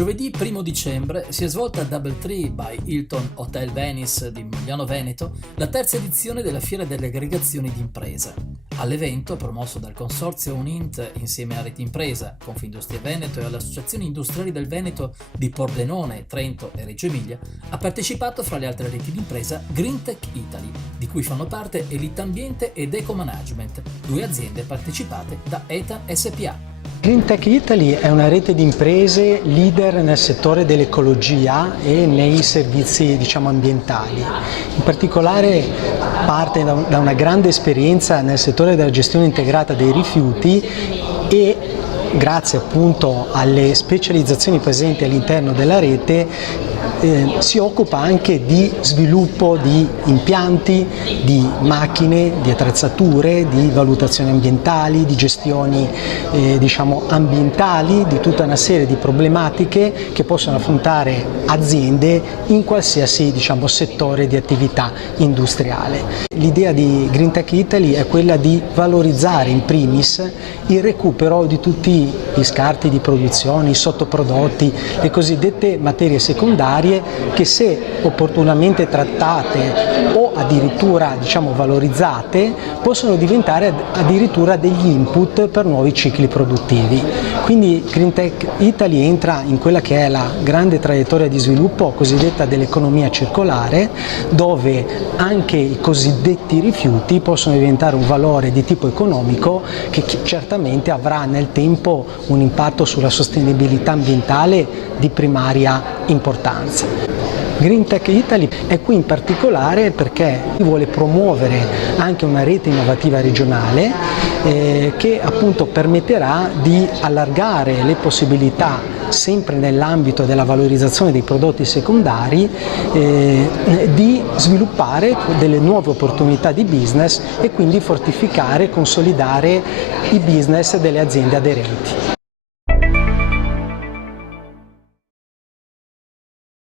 Giovedì 1 dicembre si è svolta a Doubletree by Hilton Hotel Venice di Mogliano Veneto la terza edizione della Fiera delle Aggregazioni di Impresa. All'evento, promosso dal Consorzio Unint insieme a Rete Impresa, Confindustria Veneto e alle associazioni industriali del Veneto di Pordenone, Trento e Reggio Emilia, ha partecipato fra le altre reti di impresa Greentech Italy, di cui fanno parte Elite Ambiente ed Eco Management, due aziende partecipate da Etan SpA. Greentech Italy è una rete di imprese leader nel settore dell'ecologia e nei servizi ambientali. In particolare parte da una grande esperienza nel settore della gestione integrata dei rifiuti e grazie appunto alle specializzazioni presenti all'interno della rete si occupa anche di sviluppo di impianti, di macchine, di attrezzature, di valutazioni ambientali, di gestioni ambientali, di tutta una serie di problematiche che possono affrontare aziende in qualsiasi settore di attività industriale. L'idea di Greentech Italy è quella di valorizzare in primis il recupero di tutti gli scarti di produzione, i sottoprodotti, le cosiddette materie secondarie che se opportunamente trattate o addirittura valorizzate possono diventare addirittura degli input per nuovi cicli produttivi. Quindi Greentech Italy entra in quella che è la grande traiettoria di sviluppo cosiddetta dell'economia circolare, dove anche i cosiddetti rifiuti possono diventare un valore di tipo economico che certamente avrà nel tempo un impatto sulla sostenibilità ambientale di primaria importanza. Greentech Italy è qui in particolare perché vuole promuovere anche una rete innovativa regionale che appunto permetterà di allargare le possibilità sempre nell'ambito della valorizzazione dei prodotti secondari di sviluppare delle nuove opportunità di business e quindi fortificare e consolidare i business delle aziende aderenti.